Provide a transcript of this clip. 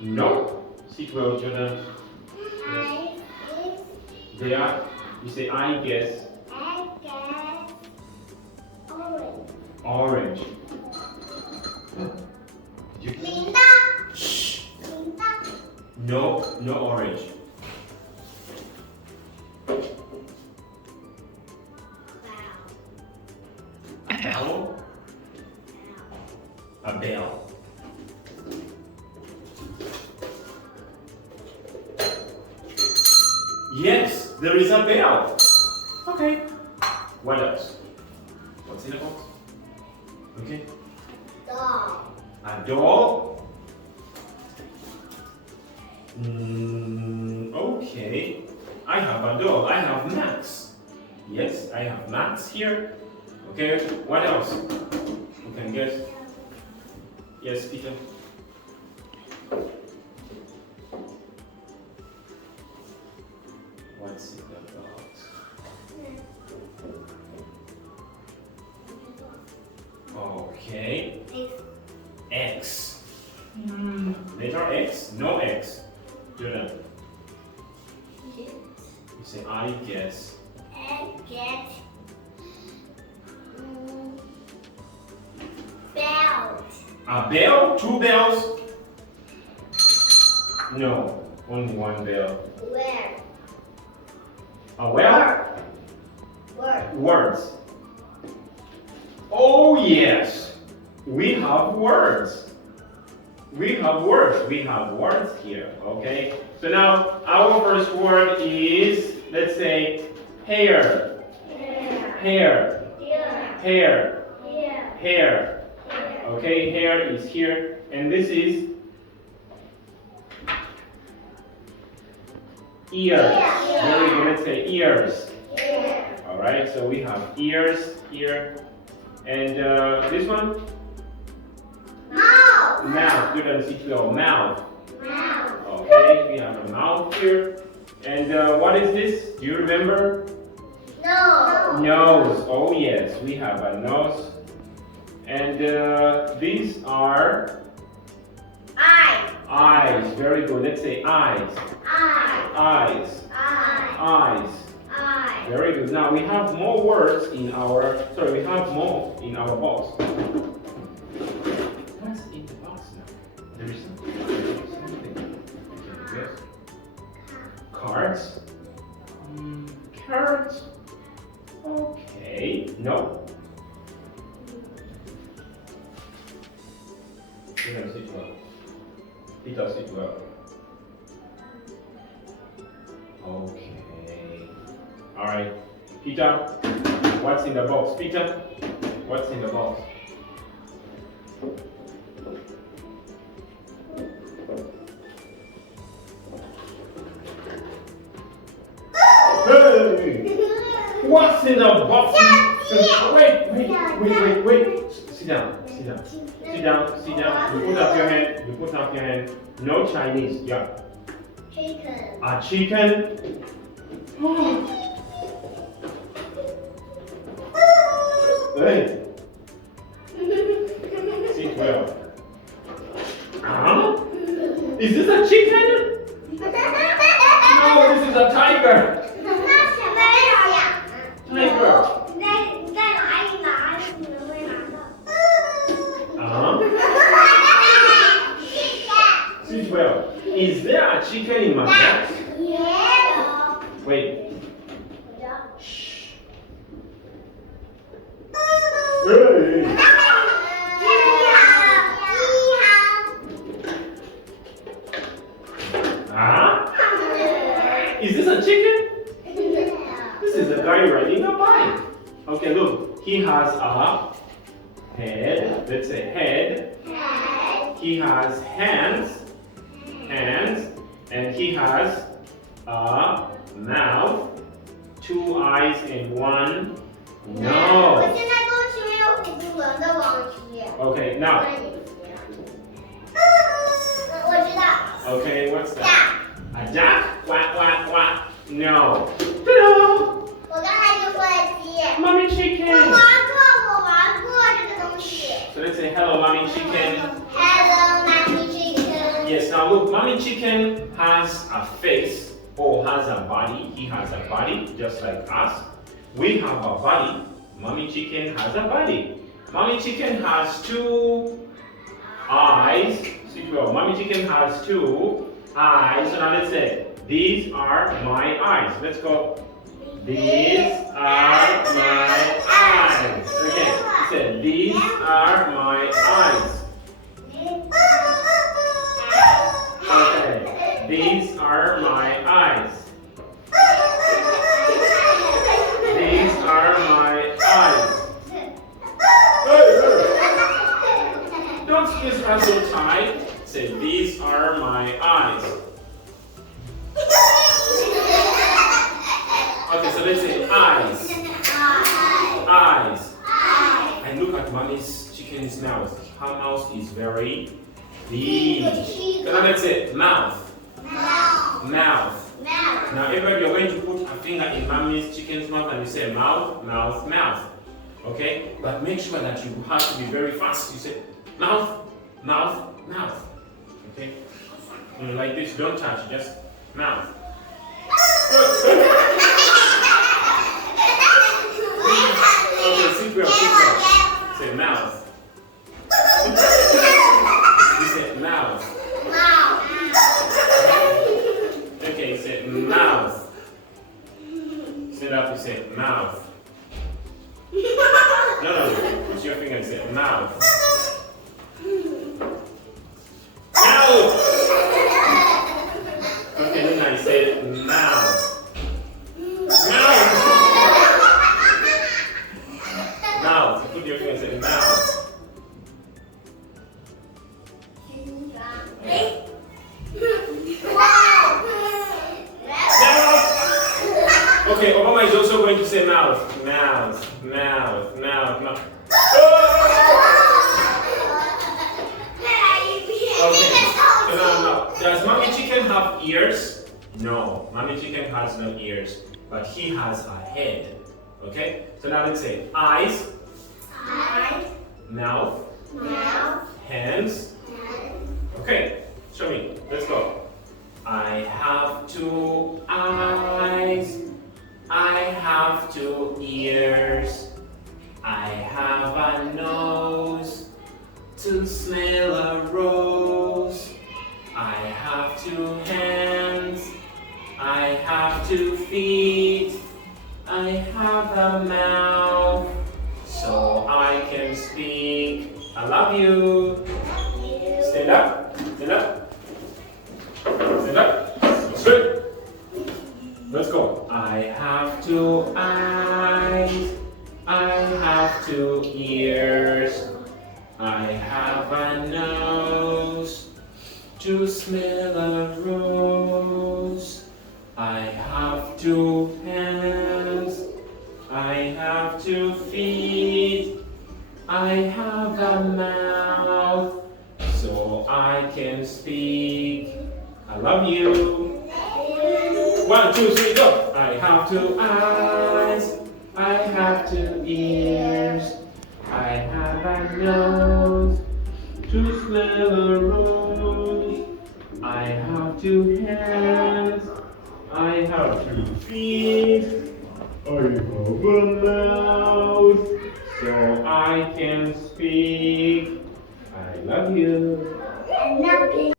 No. Sit well, Jordan. I is. They are. You say I guess. I guess. Orange. Orange. Did you? Linda. Linda. No, no orange. Owl. A bell. Yes, there is a bell. Okay. What else? What's in the box? Okay. Dog. A doll. Okay. I have a doll. I have Max. Yes, I have Max here. Okay. What else? You can guess. Yes, Peter. What's in the box? Okay. X. Letter X? No X. Jordan. You say I guess. I get. Belt. A bell? Two bells? No, only one bell. Where? A where? Word. Words. Oh yes, we have words. We have words. We have words here. Okay. So now our first word is, let's say, hair. Hair. Hair. Hair. Hair. Hair. Hair. Okay, hair is here, and this is ears. Very good. Let's say ears. Hair. All right. So we have ears here, and this one. Mouth. Mouth. Good and sit well. Mouth. Mouth. Okay, we have a mouth here. And what is this? Do you remember? No. Nose. Oh yes, we have a nose. And these are Eye. eyes. Very good. Let's say eyes. Eye. Eyes. Eye. Eyes. Eye. Very good. Now we have more words in our. Sorry, we have more in our box. What's in the box now? There is something. Can you guess? Cards. Carrots. Okay. No. It does it well. It does it well. Okay. All right. Peter, what's in the box? Peter, what's in the box? Hey! What's in the box? Wait. Sit down. Sit down. You put up your hand. No Chinese. Yeah. Chicken. A chicken. Hey. Sit well. Huh? Is this a chicken? No, this is a tiger. Tiger. Sit well. Is there a chicken in my box? Yeah. Wait. Shh. Hey. Huh? Is this a chicken? This is a guy riding a bike. Okay, look. He has a head. Let's say head. He has hands. And he has a mouth, 2 eyes, and 1 nose. Okay, now. Okay, what's that? A duck? Quack, quack, quack. No. Ta-da! Mommy chicken. So let's say hello, mommy chicken. Hello, mommy chicken. Yes, now look. look, mommy chicken has a face or has a body. He has a body just like us. We have a body. Mommy chicken has a body. Mommy chicken has two eyes. See, well, mommy chicken has two eyes. So now let's say, these are my eyes. Let's go. These are my eyes. Okay, say, these are my eyes. Okay, these are my eyes. These are my eyes. Don't squeeze her so tight. Say, these are my eyes. Okay, so let's say eyes. Eyes. And look at mommy's chicken's mouth. Her mouth is very big. So now let's say mouth. Mouth. Now everybody, you're going to put a finger in mommy's chicken's mouth and you say mouth, mouth, mouth. Okay? But make sure that you have to be very fast. You say mouth, mouth, mouth. Okay? Like this, don't touch, just mouth. Okay, sit well. Say mouth. You say mouth. Okay, say mouth. Stand up, you say mouth. No, put your finger and say mouth. Mouth! Okay, then I say mouth. Mouth! Mouth. Put your finger and say mouth. Okay, Obama is also going to say mouth. Mouth, mouth, mouth, mouth. Okay, no. Does mommy chicken have ears? No, mommy chicken has no ears, but he has a head. Okay, so now let's say eyes, mouth, hands. Okay, show me. Let's go. I have two eyes. I have two ears. I have a nose to smell a rose. I have two hands. I have 2 feet. I have a mouth so I can speak. I love you. Stand up. Stand up. Stand up. Straight. Let's go. I have 2 eyes. I have 2 ears. I have a nose to smell a rose. I have 2 hands. I have 2 feet. I have a mouth so I can speak. I love you. 1, 2, 3, go! I have 2 eyes. I have 2 ears. I have a nose to smell a rose. I have 2 hands. I have 2 feet. I have a mouth so I can speak. I love you. I love you.